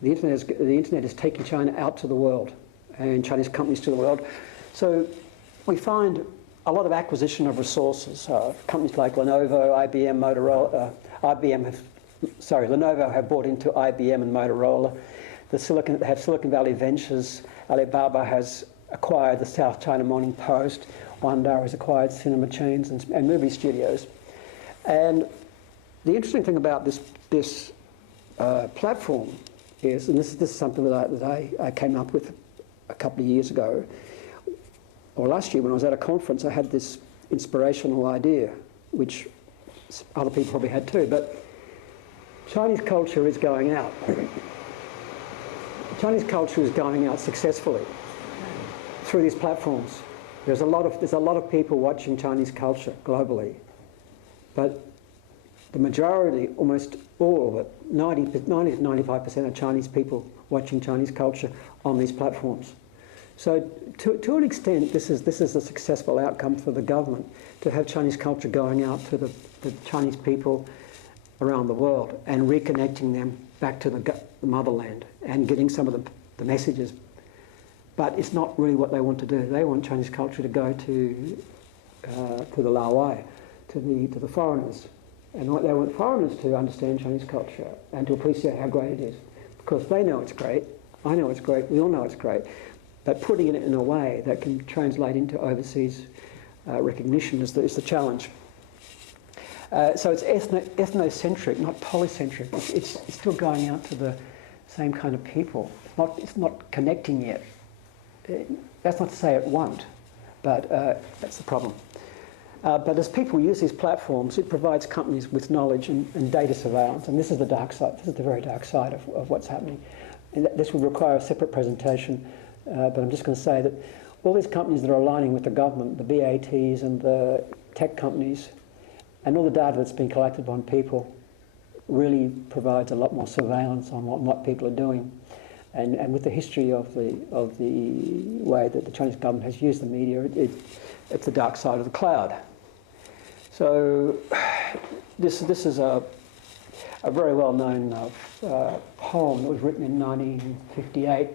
The internet is taking China out to the world, and Chinese companies to the world. So we find a lot of acquisition of resources. Companies like Lenovo, IBM, Motorola. Lenovo have bought into IBM and Motorola. They have Silicon Valley Ventures. Alibaba has acquired the South China Morning Post. Wanda has acquired cinema chains and movie studios. And the interesting thing about this platform is, and this is something that I came up with a couple of years ago, or last year when I was at a conference, I had this inspirational idea, which other people probably had too, but Chinese culture is going out. Chinese culture is going out successfully. through these platforms. There's a lot of people watching Chinese culture globally, but the majority, almost all of it, 90 to 95% of Chinese people watching Chinese culture on these platforms. So to an extent, this is a successful outcome for the government, to have Chinese culture going out to the Chinese people around the world and reconnecting them back to the motherland and getting some of the messages. But it's not really what they want to do. They want Chinese culture to go to the Laowai, to the foreigners. And they want foreigners to understand Chinese culture and to appreciate how great it is. Because they know it's great, I know it's great, we all know it's great. But putting it in a way that can translate into overseas recognition is the challenge. So it's ethnocentric, not polycentric. It's still going out to the same kind of people. It's not connecting yet. That's not to say it won't, but that's the problem. But as people use these platforms, it provides companies with knowledge and data surveillance. And this is the dark side. This is the very dark side of what's happening. And this would require a separate presentation. But I'm just going to say that all these companies that are aligning with the government, the BATs and the tech companies, and all the data that's been collected on people, really provides a lot more surveillance on what people are doing. And with the history of the way that the Chinese government has used the media, it's the dark side of the cloud. So this is a very well-known poem that was written in 1958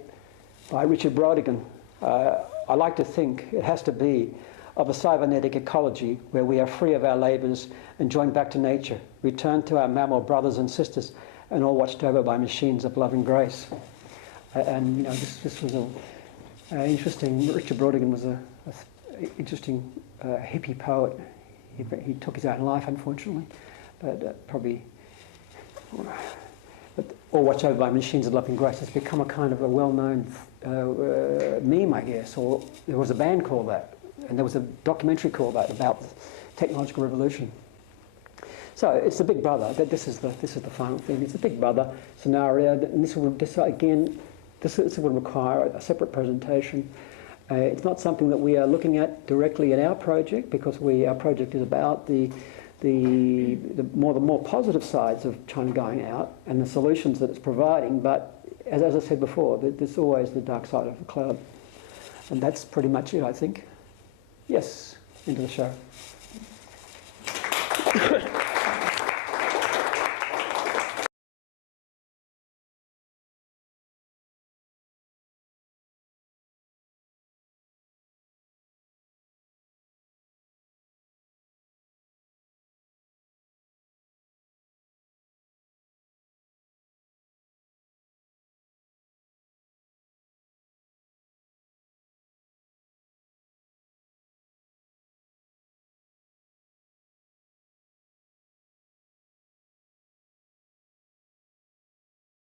by Richard Brautigan. I like to think it has to be of a cybernetic ecology where we are free of our labours and joined back to nature, returned to our mammal brothers and sisters, and all watched over by machines of love and grace. And you know, this was interesting. Richard Brautigan was an interesting hippie poet. He took his own life, unfortunately, but probably. But all watched over by machines of love and grace has become a kind of a well-known meme, I guess. Or there was a band called that, and there was a documentary called that about the technological revolution. So it's the Big Brother. This is the final thing. It's a Big Brother scenario, and this would require a separate presentation. It's not something that we are looking at directly in our project, because our project is about the more positive sides of China going out and the solutions that it's providing. But as I said before, there's always the dark side of the cloud, and that's pretty much it, I think. Yes, into the show.